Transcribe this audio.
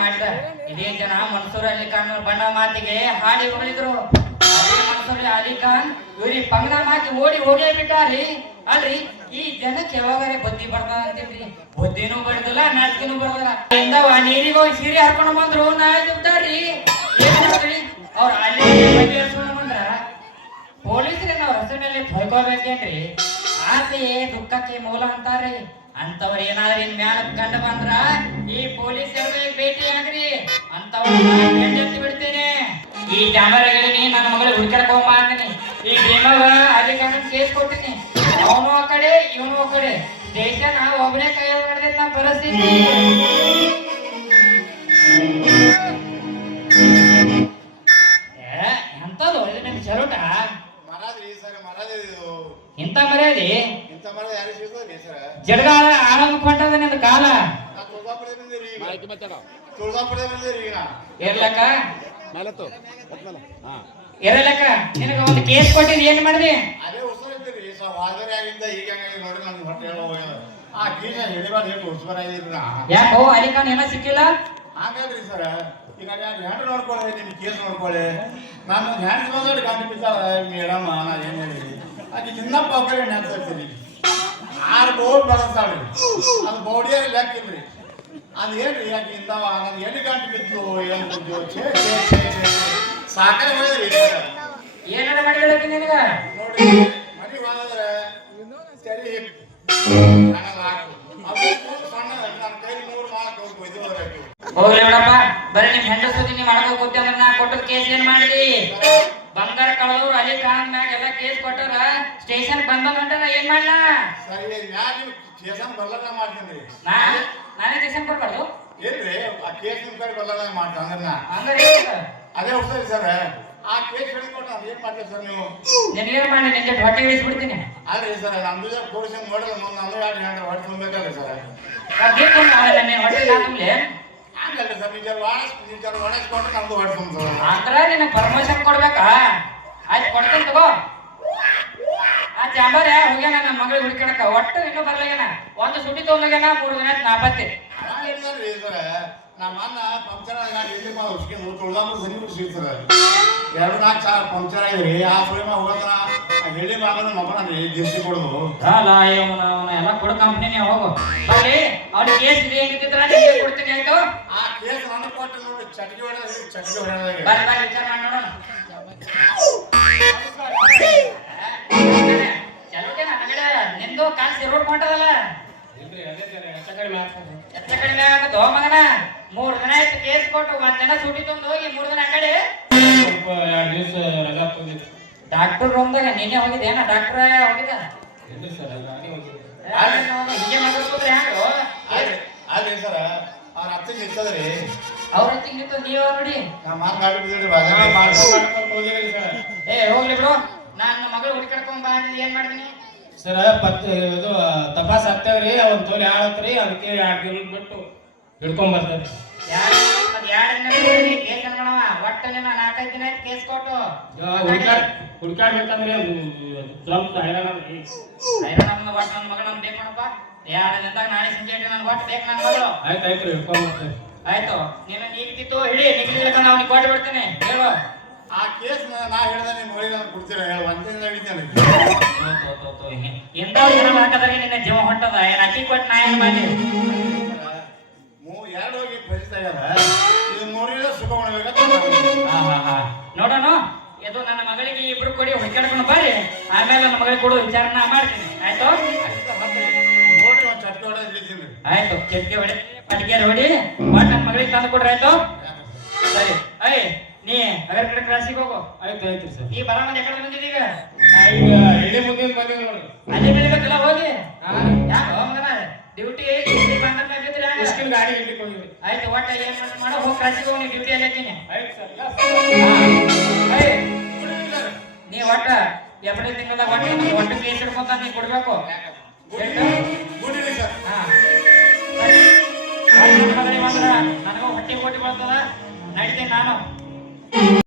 ಮಾಡಿದ. ಇದೇ ಜನ ಮನ್ಸೂರ್ ಅಲಿ ಖಾನ್ ಬಣ್ಣ ಮಾತಿಗೆ ಹಾಡಿ ಹೊಗಳಿದ್ರು. ಅದೇ ಮನ್ಸೂರ್ ಅಲಿ ಖಾನ್ ಇವ್ರಿಗೆ ಪಂಗನ ಹಾಕಿ ಓಡಿ ಹೋಗೇ ಬಿಟ್ಟಾರಿ. ಅಲ್ರಿ ಈ ಜನಕ್ಕೆ ಯಾವಾಗಾರೆ ಬುದ್ಧಿ ಬರ್ತದ ಅಂತಿದ್ರಿ, ಬುದ್ಧಿನೂ ಬರ್ತಲ್ಲ ನಾಚಿಕೆನೂ ಬರ್ತಲ್ಲ. ನೀರಿಗೆ ಹೋಗಿ ಸೀರೆ ಹರ್ಕೊಂಡು ಬಂದ್ರು ನಾಳೆ ಬಿಟ್ಟಾರಿ. ಏನ್ ಮಾಡ್ತೀರಿ ಅವ್ರ ಅಲ್ಲಿ ಬಗೆಹರಿಸ್ಕೊಂಡು ಬಂದ್ರ ಪೊಲೀಸರೇ ನಾವ್ ರಸ್ತೆನಲ್ಲಿ ಹೊಯ್ಕೋಬೇಕೇನ್ರಿ? ಆಸೆಯೇ ದುಃಖಕ್ಕೆ ಮೂಲ ಅಂತಾರ್ರಿ. ಅಂತವ್ರ ಏನಾದ್ರೂ ಇನ್ ಮ್ಯಾಲ ಕಂಡು ಬಂದ್ರ ಈ ಪೊಲೀಸರಿಗೆ ಭೇಟಿ ಆಗ್ರಿ, ಅಂತವ್ರ ಬಿಡ್ತೇನೆ. ಈ ಕ್ಯಾಮರಾಗಳಿಗೆ ನನ್ನ ಮಗಳು ಹುಡ್ಕಾಡ್ಕೊಂಬ ಅಂತೀನಿ. ಈ ಭೀಮವ ಅಧಿಕಾರಿ ಕೇಸ್ ಕೊಟ್ಟಿನಿ. ಅವನು ಆ ಕಡೆ ಇವನು ಆ ಕಡೆ, ಸ್ಟೇಷನ್ ಒಬ್ಬನೇ ಕೈ ಮಾಡಿದ ನಮ್ಮ ಪರಿಸ್ಥಿತಿ. ಎಂತದು ನಿಮ್ ಚರೋಟ ಇಂತ ಮರ್ಯಾದಿ ಜಡಗಾಲ ಆಳಂದ್ಕೊಂಡದ ನಿಂದ ಕಾಲ ಇರ್ಲಕ್ಕ ಇರಲಕ್ಕ. ನಿನಗ ಒಂದು ಕೇಸ್ ಕೊಟ್ಟಿದ್ ಏನ್ ಮಾಡಿದಿ? ಯಾಕೋ ಅಲಿ ಖಾನ್ ಏನೋ ಸಿಕ್ಕಿಲ್ಲ? ಹಾಗಾದ್ರಿ ಸರ್ ಈಗ ಹೆಂಡ್ರು ನೋಡ್ಕೊಳ್ಳಿ, ನಿಮ್ ಕೇಸ್ ನೋಡ್ಕೊಳ್ಳಿ. ನಾನು ಹೆಂಡ್ಸ್ ಬಂದೋಡಿ ಗಾಂಧಿ ಬಿದ್ದಾಳ ಮೇಡಮ್, ನಾ ಏನ್ ಹೇಳಿರಿ ಆಕೆ ಚಿನ್ನಪ್ಪ ಅವ್ರಿಗೆ ನೆನ್ಸಿರ್ತೀನಿ. 6 ಬೋರ್ಡ್ ಬಳಸ್ತಾಳ್ರಿ, ಅದು ಬೋಡಿಯಾಗ ಲೆಕ್ಕಿಲ್ರಿ. ಅದು ಹೇಳ್ರಿ ಯಾಕೆ ಇಂದವ ನಾನು ಎಲ್ಲಿ ಗಂಟೆ ಬಿದ್ದು ಏನು ಬಿದ್ದು ಛೇ ಛೇ ಛೇ ಛೇ ಸಾಕಾಗಿ ಹೇಳಿದ್ರಿ. ಏನಾರ ಮಾಡಿದ್ರೆ ನಿನಗ ನೋಡ್ರಿ ಮನೆ ಹೋದ್ರೆ ಸರಿ ಹೋಗ್ಲಿ ಬಿಡಪ್ಪ. ಬರೀ ನಿಮ್ ಹೆಂಡಸು ನೀ ಮಾಡ್ಕೋತಿ ಅಂದ್ರೆ ನಾ ಕೊಟ್ಟದ ಕೇಸ್ ಏನ್ ಮಾಡಿದಿ? ಬಂಗಾರ ಕಳದವ್ರು ಅಲಿ ಖಾನ್ ಮ್ಯಾಗ ಎಲ್ಲ ಕೇಸ್ ಕೊಟ್ಟಾರ, ಸ್ಟೇಷನ್ ಬಂದ ಗಂಟನ ಏನ್ ಮಾಡ್ಲಾ? ಸರಿ ಸ್ಟೇಷನ್ ಬರ್ಲಾಗ ಮಾಡ್ತೀನಿ. ನಾನೇ ಸ್ಟೇಷನ್ ಕೊಡ್ಬಾರ್ದು ಏನ್ರಿ? ಆ ಕೇಸ್ ನಿಮ್ ಕಡೆ ಬರ್ಲಾಗ ಮಾಡ್ತಾನ ಅಂದ್ರೆ ಅದೇ ಹೋಗ್ತದೆ ಸರ್. ಆ ಕೇಸ್ ಹೇಳಿಕೊಟ್ಟು ಅದ್ ಏನ್ ಮಾಡ್ತೀವಿ ಸರ್ ನೀವು? ನಿನ್ಗೇನ್ ಮಾಡಿ ನಿನ್ಗೆ ಹೊಟ್ಟೆ ಇಳಿಸ್ಬಿಡ್ತೀನಿ. ಅಲ್ರಿ ಸರ್ ನಮ್ದು ತೋರಿಸಿ ನೋಡಲ್ಲ ನಮ್ದು 2 ಗಂಟೆ ಹೊಟ್ಟೆ ತುಂಬಬೇಕಲ್ರಿ ಸರ್. ಹೊಟ್ಟೆ ಹಂಗಲ್ರಿ ಸರ್, ನಿಜ ಒಣಸ್ಕೊಂಡ್ರೆ ನಮ್ದು ಹೊಟ್ಟೆ ತುಂಬ ಅಂದ್ರ ನಿನ್ನ ಪರ್ಮಿಷನ್ ಕೊಡ್ಬೇಕಾ? ಆಯ್ತು ಕೊಡ್ತೀನಿ ತಗೋ. ಆ ಚಾಂಬರ್ ಹೋಗ್ಯಾನ ನಮ್ಮ ಮಗಳಿಗೆ ಹುಡುಕಾಡಕ, ಒಟ್ಟು ಇನ್ನೂ ಬರ್ಲಾಗ್ಯಾನ. ಒಂದು ಸುಟಿ ತಗೊಂಡೋಗ್ಯಾನ, 3 ದಿನ ನಾಪತ್ತೆ. ಹೇಳಿದ್ರಿ ಸರ್ ನಮ್ಮ ಅನ್ನ ಪಂಕ್ಚರ್ ಇಲ್ಲಿ ತುಳ್ದಾಂಬ ಸರಿ ಬಿಡ್ಸಿರ್ತಾರೆ. 2-4 ಸಾಲ ಪಂಕ್ಚರ್ ಆಗಿದ್ರಿ. ಆ ಸುಳಿಮ ಹೋಗದ್ರ ಹೇಳಿ ಮಾತ್ರ ಮಕ್ಕಳನ್ರಿ ದಿವ್ಸಿ ಕೊಡೋದು ಎಲ್ಲ ಕೊಡ ಕಂಪ್ನಿನೇ ಹೋಗು. ಬರ್ಲಿ ಅವ್ರಿಗೆ ಕೇಸ್ ಇದೆ ಹೆಂಗಿದ್ರ ನಿಮಗೆ ಕೊಡ್ತೀನಿ. ಆಯ್ತು ಆ ಕೇಸ್ ನನಗೆ ಕೊಟ್ಟು ನೋಡಿ ಚಟ್ಗಿ ಹೊಡೆಯೋದಾಗಿ ಬರ್ರಿ ಬರ್ರಿ ವಿಚಾರ ಮಾಡಿ ನೋಡೋಣ. ಚಲೋಟೇನ ನಗಡೆ ನಿಂದು ಕಾಲ್ ಸಿರೋಡ್ ಮಾಡ್ತದಲ್ಲ ಎತ್ತ ಕಡಿಮೆ ಆಗತ್ತೋ ಮಗನ. 3 ದಿನ ಆಯ್ತು ಕೇಸ್ ಕೊಟ್ಟು, 1 ದಿನ ಸೂಟಿ ತಂದು ಹೋಗಿ 3 ದಿನ ಆ ಕಡೆ 2 ದಿವಸ ರಜಾ ತಂದಿದ್ದೆ. ಡಾಕ್ಟರ್ ರೂಮ್ದಾಗ ನೀನೇ ಹೋಗಿದ್ದೇನ? ಡಾಕ್ಟರ್ ಹೋಗಿದ್ದ ಹೀಗೆ ಮಾತಾಡ್ಕೋದ್ರೆ ಹ್ಯಾಂಗೋ? ಆದ್ರೆ ಸರ್ ಅವ್ರ ಅತ್ತೆ ಇರ್ತದ್ರಿ. ಅವ್ರ ಹತ್ತಿಗೆ ನಿಂತು ನೀವ ನೋಡಿ ಏ ಹೋಗ್ಲಿ ಬಿಡು. ನನ್ನ ಮಗಳು ಹುಡುಕಾಡ್ಕೊಂಡ್ ಬಂದಿದ್ದು ಏನ್ ಮಾಡ್ತೀನಿ ಸರ್? ಇದು ತಪಾಸ್ ಆಗ್ತಾವ್ರಿ, ಅವ್ನ ತೋಲಿ ಆಳತ್ರಿ, ಅದಕ್ಕೆ 2 ದಿನ ಬಿಟ್ಟು ಹಿಡ್ಕೊಂಡ್ ಬರ್ತಾರೆ. ಒಟ್ಟ 4-5 ದಿನ ಆಯ್ತು ಕೇಸ್ ಕೊಟ್ಟು ಹುಡ್ಕಾಡ್ಬೇಕಂದ್ರೆ ಸ್ವಲ್ಪ ಹೈರಾಣ ಒಟ್ಟು ನನ್ನ ಮಗಳು ನಮ್ಗೆ ಬೇಕು ನೋಡಪ್ಪ. 2 ದಿನದಾಗ ನಾಳೆ ಸಂಜೆ ನನ್ ಒಟ್ಟು ಬೇಕು ನನ್ನ ಮಗಳು. ಆಯ್ತು ಹಿಡ್ಕೊಂಡ್ ಬರ್ತಾರೆ. ಆಯ್ತು ನೀನು ನೀಗಿತ್ತು ಹಿಡಿ, ನಿಗಿಲಿಕ್ಕ ನಾವು ಅವ್ನಿಗೆ ಕೊಟ್ಟು ಬಿಡ್ತೇನೆ. ಹೇಳುವ ಆ ಕೇಸ್ ನಾ ಹೇಳ್ದೆ ನಿಮ್ ಮಗಳಿಗೆ ನಾನು ಕೊಡ್ತೀರ ಹೇಳ 1 ದಿನ ಹಿಡಿತೇನೆ. ಎಂಥವ್ರು ಜನ ಹಾಕದಾಗ ನಿನ್ನ ಜೀವ ಹೊಂಟದ. ಏನು ಅಕ್ಕಿ ಕೊಟ್ಟು ನಾ ಏನು ಮಾಡಿ 2 ಹೋಗಿ ಪರಿಸ್ಥಿತಿ ಇದು 3 ಸುಖ ಮಾಡಬೇಕ. ನೋಡೋಣ. ಇದು ನನ್ನ ಮಗಳಿಗೆ ಇಬ್ರು ಕೊಡಿ, ಹುಡುಕಾಡ್ಕೊಂಡು ಬರ್ರಿ. ಆಮೇಲೆ ನನ್ನ ಮಗಳಿಗೆ ಕೊಡು ವಿಚಾರನ ಮಾಡ್ತೀನಿ. ಆಯ್ತು ನೋಡ್ರಿ ಒಂದು ಚಟ್ಟಿ ಹೊಡೆ ಹಿಡಿತೀನಿ. ಆಯ್ತು ಚಟ್ಟಿ ಹೊಡೆ ಅಡಿಗೆ ಹೊಡಿ ಬಟ್ ನನ್ನ ಮಗಳಿಗೆ ತಂದು ಕೊಡ್ರಿ. ಆಯ್ತು ಸರಿ. ಅಯ್ಯ ನೀ ಅಗರ್ ಕಡೆ ಕ್ಲಾಸಿಗೆ ಹೋಗು. ಆಯ್ತು ಸರ್. ನೀ ಬರ ಮಂದಿ ಎಕಡೆ ಬಂದಿದ್ದೀಗ? ಈಗ ಇಲ್ಲಿ ಮುಂದೆ ಬಂದಿಲ್ಲ ನೋಡಿ. ಅಲ್ಲಿ ಬೆಳಿಬೇಕಲ್ಲ ಹೋಗಿ. ಯಾಕೆ ಮಗನ ಡ್ಯೂಟಿ ಗಾಡಿ ಹಿಡ್ಲಿಕ್ಕೆ ಹೋಗಿದ್ರಿ. ಆಯ್ತು ಒಟ್ಟ ಏನ್ ಮಾಡೋ ಹೋಗಿ ಕ್ಲಾಸಿಗೆ ಹೋಗಿ ಡ್ಯೂಟಿ ಅಲ್ಲಿ ಹಾಕಿನಿ. ಆಯ್ತು ಸರ್. ನೀ ಒಟ್ಟ ಎಪ್ಪಡಿ ತಿಂಗಳದಾಗ ಒಟ್ಟು ಕೇಸ್ ಹಿಡ್ಕೊಂತ ನೀ ಕೊಡ್ಬೇಕು. ನನಗೂ ಹೊಟ್ಟೆ ಕೊಟ್ಟು ಬರ್ತದ. ನಡಿತೀನಿ ನಾನು.